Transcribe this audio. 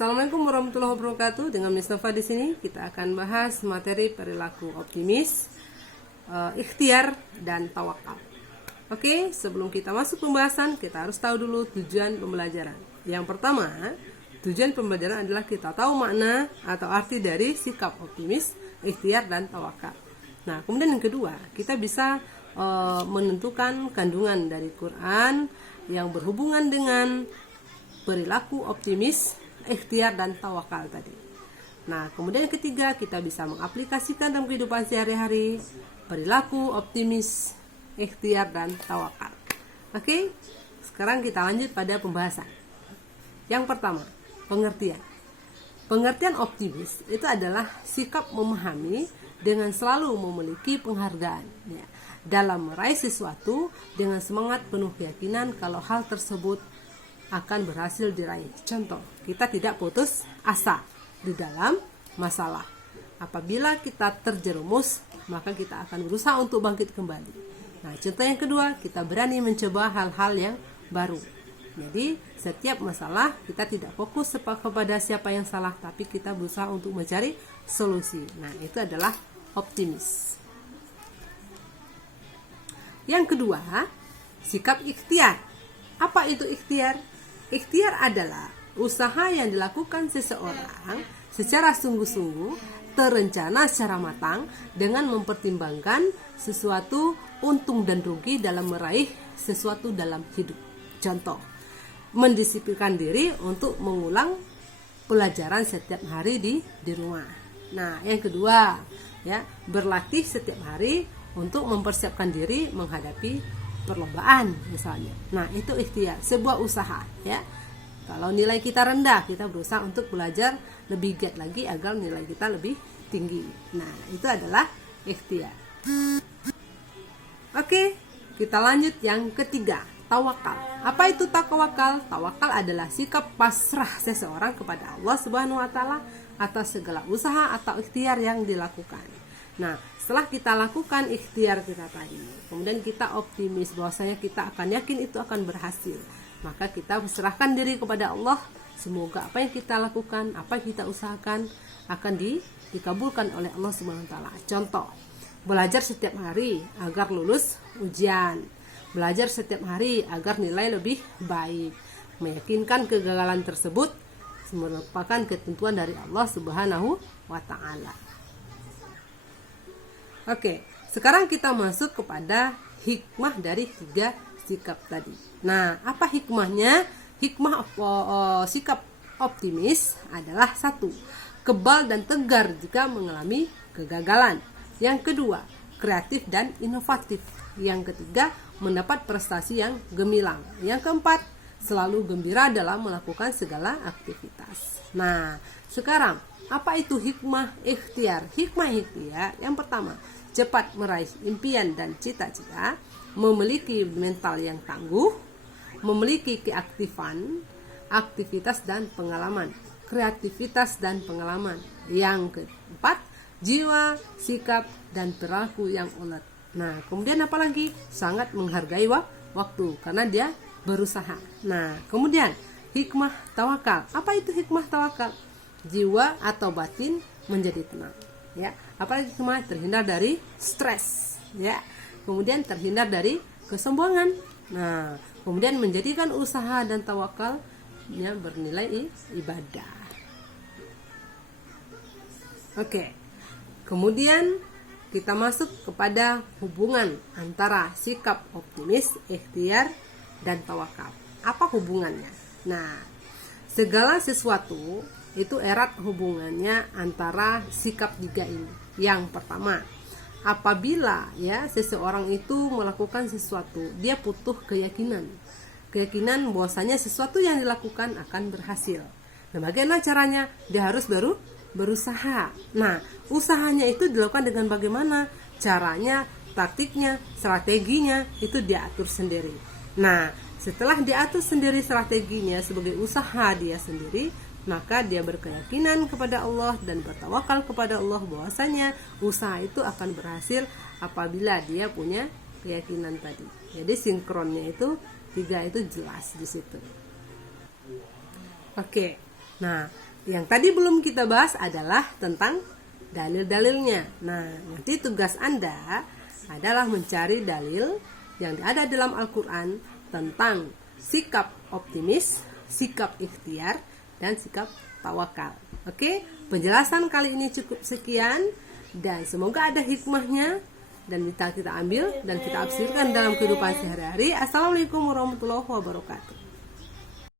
Assalamualaikum warahmatullahi wabarakatuh. Dengan Miss Nova di sini kita akan bahas materi perilaku optimis, ikhtiar dan tawakal. Oke, sebelum kita masuk pembahasan, kita harus tahu dulu tujuan pembelajaran. Yang pertama, tujuan pembelajaran adalah kita tahu makna atau arti dari sikap optimis, ikhtiar dan tawakal. Nah, kemudian yang kedua, kita bisa menentukan kandungan dari Quran yang berhubungan dengan perilaku optimis, ikhtiar dan tawakal tadi. Nah, kemudian yang ketiga, kita bisa mengaplikasikan dalam kehidupan sehari-hari perilaku optimis, ikhtiar dan tawakal. Oke, sekarang kita lanjut pada pembahasan. Yang pertama, pengertian. Pengertian optimis itu adalah sikap memahami dengan selalu memiliki penghargaan ya, dalam meraih sesuatu dengan semangat penuh keyakinan kalau hal tersebut akan berhasil diraih. Contoh, kita tidak putus asa di dalam masalah. Apabila kita terjerumus, maka kita akan berusaha untuk bangkit kembali. Nah, contoh yang kedua, kita berani mencoba hal-hal yang baru. Jadi, setiap masalah kita tidak fokus kepada siapa yang salah, tapi kita berusaha untuk mencari solusi. Nah, itu adalah optimis. Yang kedua, sikap ikhtiar. Apa itu ikhtiar? Ikhtiar adalah usaha yang dilakukan seseorang secara sungguh-sungguh, terencana secara matang dengan mempertimbangkan sesuatu untung dan rugi dalam meraih sesuatu dalam hidup. Contoh, mendisiplinkan diri untuk mengulang pelajaran setiap hari di rumah. Nah, yang kedua, ya, berlatih setiap hari untuk mempersiapkan diri menghadapi perlombaan misalnya. Nah, itu ikhtiar, sebuah usaha ya. Kalau nilai kita rendah, kita berusaha untuk belajar lebih giat lagi agar nilai kita lebih tinggi. Nah, itu adalah ikhtiar. Oke, kita lanjut yang ketiga, tawakal. Apa itu tawakal? Tawakal adalah sikap pasrah seseorang kepada Allah Subhanahu wa taala atas segala usaha atau ikhtiar yang dilakukan. Nah, setelah kita lakukan ikhtiar kita tadi, kemudian kita optimis bahwasanya kita akan yakin itu akan berhasil, maka kita serahkan diri kepada Allah. Semoga apa yang kita lakukan, apa yang kita usahakan akan dikabulkan oleh Allah Subhanahu wa taala. Contoh, belajar setiap hari agar lulus ujian, belajar setiap hari agar nilai lebih baik, meyakinkan kegagalan tersebut merupakan ketentuan dari Allah Subhanahu wa taala. Oke, sekarang kita masuk kepada hikmah dari tiga sikap tadi. Nah, apa hikmahnya? Hikmah sikap optimis adalah satu, kebal dan tegar jika mengalami kegagalan. Yang kedua, kreatif dan inovatif. Yang ketiga, mendapat prestasi yang gemilang. Yang keempat, selalu gembira dalam melakukan segala aktivitas. Nah, sekarang apa itu hikmah ikhtiar? Hikmah ikhtiar yang pertama, cepat meraih impian dan cita-cita, memiliki mental yang tangguh, memiliki keaktifan, aktivitas dan pengalaman, kreativitas dan pengalaman. Yang keempat, jiwa, sikap dan perilaku yang ulet. Nah, kemudian apa lagi? Sangat menghargai waktu karena dia berusaha. Nah, kemudian hikmah tawakal. Apa itu hikmah tawakal? Jiwa atau batin menjadi tenang. Ya, apalagi hikmah terhindar dari stres. Ya, kemudian terhindar dari kesombongan. Nah, kemudian menjadikan usaha dan tawakal yang bernilai ibadah. Oke. Kemudian kita masuk kepada hubungan antara sikap optimis, ikhtiar dan tawakal. Apa hubungannya? Nah, segala sesuatu itu erat hubungannya antara sikap tiga ini. Yang pertama, apabila ya seseorang itu melakukan sesuatu, dia butuh keyakinan bahwasanya sesuatu yang dilakukan akan berhasil. Nah, bagaimana caranya? Dia harus berusaha. Nah, usahanya itu dilakukan dengan bagaimana? Caranya, taktiknya, strateginya itu diatur sendiri. Nah, setelah diatur sendiri strateginya sebagai usaha dia sendiri, maka dia berkeyakinan kepada Allah dan bertawakal kepada Allah bahwasanya usaha itu akan berhasil apabila dia punya keyakinan tadi. Jadi sinkronnya itu tiga itu jelas di situ. Oke. Nah, yang tadi belum kita bahas adalah tentang dalil-dalilnya. Nah, nanti tugas Anda adalah mencari dalil yang ada dalam Al-Quran tentang sikap optimis, sikap ikhtiar, dan sikap tawakal. Oke, penjelasan kali ini cukup sekian, dan semoga ada hikmahnya dan kita ambil dan kita aplikasikan dalam kehidupan sehari-hari. Assalamualaikum warahmatullahi wabarakatuh.